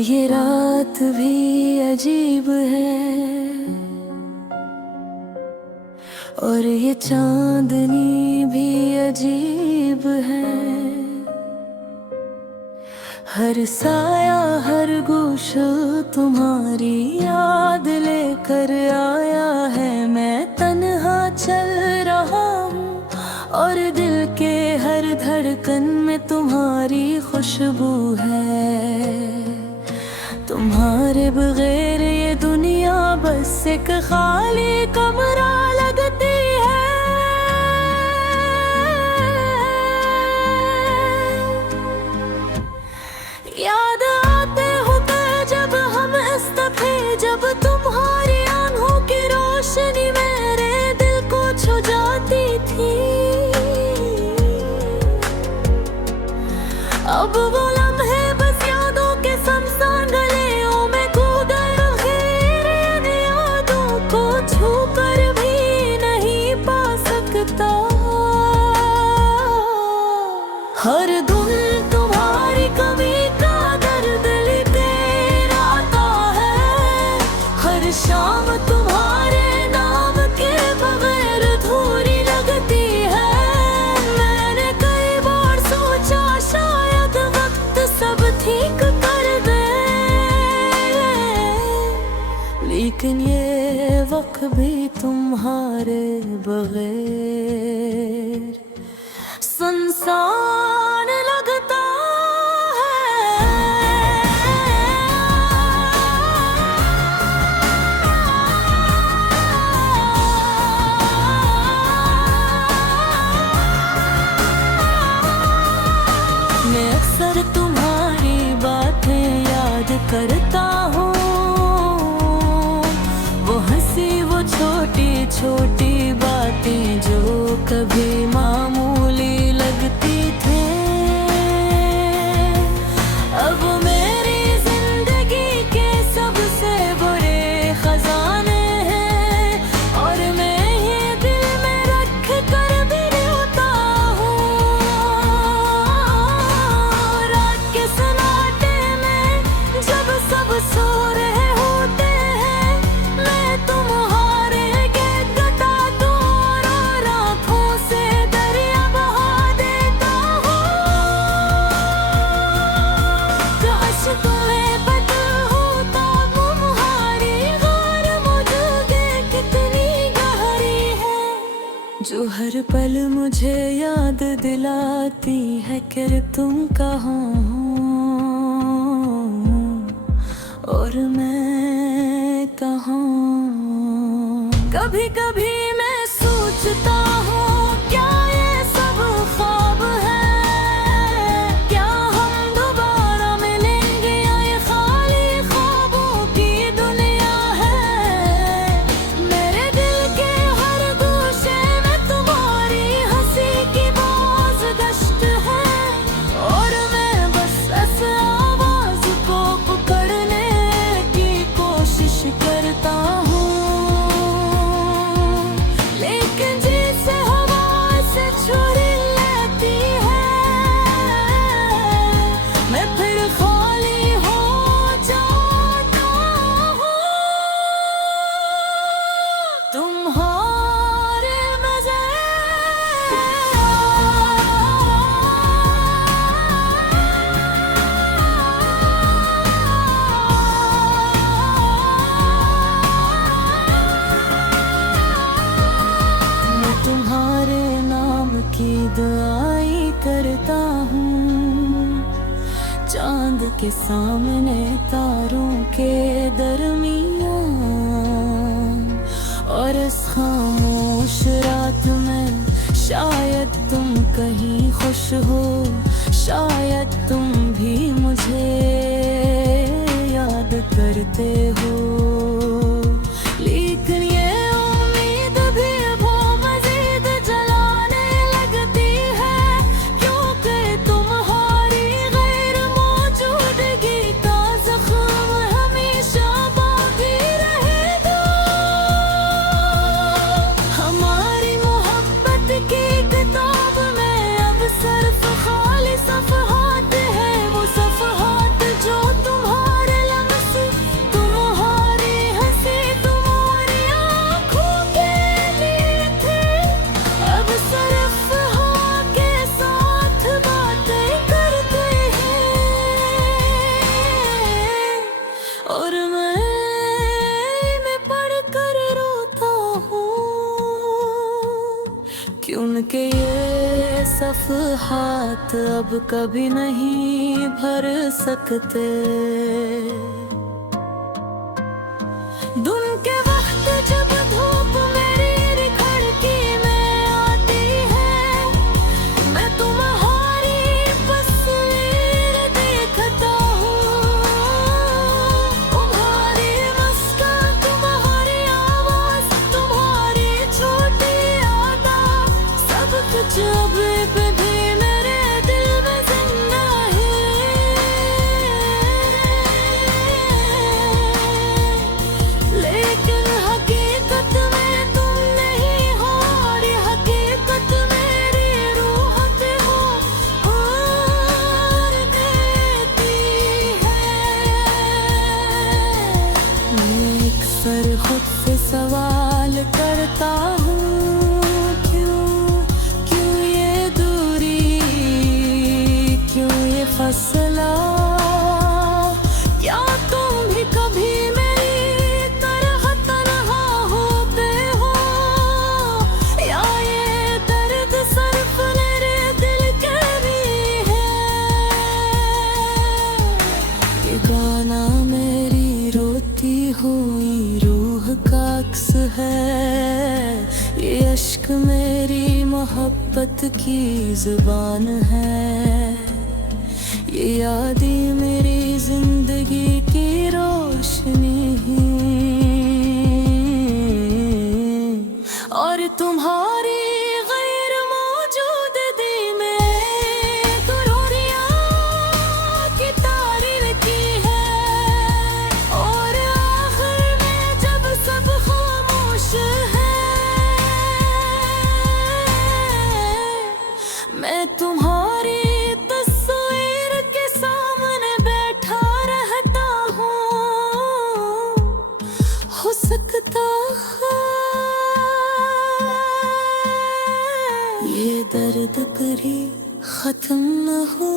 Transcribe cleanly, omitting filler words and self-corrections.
ये रात भी अजीब है और ये चांदनी भी अजीब है। हर साया हर गोशा तुम्हारी याद लेकर आया है। मैं तन्हा चल रहा हूँ और दिल के हर धड़कन में तुम्हारी खुशबू है। तुम्हारे बगैर ये दुनिया बस एक खाली कमरा लगती है। याद आते होते जब हम इस दफे, जब तुम्हारी आंखों की रोशनी मेरे दिल को छू जाती थी। अब वो लम्हे बस यादों के शमशान गलियों में खो गए। इन यादों को छू कर भी नहीं पा सकता। हर धुन तुम्हारी कमी का दर्द लेते आता है। हर शाम तुम्हारे नाम के बगैर अधूरी लगती है। मैंने कई बार सोचा शायद वक्त सब ठीक कर दे, लेकिन ये वक्त भी तुम्हारे बगैर सुनसान लगता है। मैं अक्सर तुम्हारी बातें याद करता हूँ। वो हंसी वो छोटी छोटी बातें जो कभी मामूली लगती थी, अब मेरी जिंदगी के सबसे बुरे खजाने हैं। और मैं ये दिल में रख कर भी रोता हूँ। रात के सन्नाटे में जब सब सो रहे होते हैं, मैं तुम्हारे गीत गाता तो और आँखों से दरिया बहा देता हूँ। काश तुम्हें पता होता तुम्हारी हार मुझे कितनी गहरी है, जो हर पल मुझे याद दिलाती है कि तुम कहाँ हो और मैं कहाँ। कभी कभी मैं सोचता हूँ क्या ये सब ख्वाब है, क्या हम दोबारा मिलेंगे या ये खाली ख्वाबों की दुनिया है। मेरे दिल के हर गोशे में तुम्हारी हंसी की बाज़गश्त है और मैं बस इस आवाज को पकड़ने की कोशिश करता हूँ। लेकिन जैसे हवा से छुरी लेती है, मैं फिर खाली हो जाता हूँ। तुम्हारे मज़े मैं तुम्हारे नाम की दुआई करता हूँ। चांद के सामने तारों के दरमियाँ और इस खामोश रात में शायद तुम कहीं खुश हो, शायद तुम भी मुझे याद करते हो। लेकिन ये उम्मीद भी वो मजीद जलाने लगती है, क्योंकि तुम्हारी गैर मौजूदगी का जख्म हमेशा बाकी रहेगा। हमारी मोहब्बत की किताब में अब सिर्फ खाली सफ़हात है, वो सफ़हात जो तुम्हारे उनके ये सफ़हात अब कभी नहीं भर सकते। दिन के वक्त जब धूप मेरी खिड़की में आती है, मैं तुम्हारी तस्वीर देखता हूँ। तुम्हारी मुस्कान, तुम्हारी आवाज़, तुम्हारी छोटी यादें, सब कुछ अभी भी मेरे दिल में जिंदा है। लेकिन हकीकत में तुम नहीं हो, और ये हकीकत मेरी रूह पे हो और देती है। मैं अक्सर खुद से सवाल करता हूँ, क्यों ये दूरी, क्यों ये फसला? क्या तुम भी कभी मेरी तरह तन्हा होते हो, या ये दर्द सिर्फ मेरे दिल के भी है? ये गाना मेरी रोती हुई रूह का अक्स है, ये अश्क मेरी मोहब्बत की जुबान है, ये यादें मेरी जिंदगी की रोशनी और तुम्हारी गैर मौजूदगी में दुरूरियां की तारीफ की है। और आखिर में जब सब खामोश है, मैं तुम्हारी तस्वीर के सामने बैठा रहता हूँ। हो सकता है ये दर्द कभी खत्म न हो।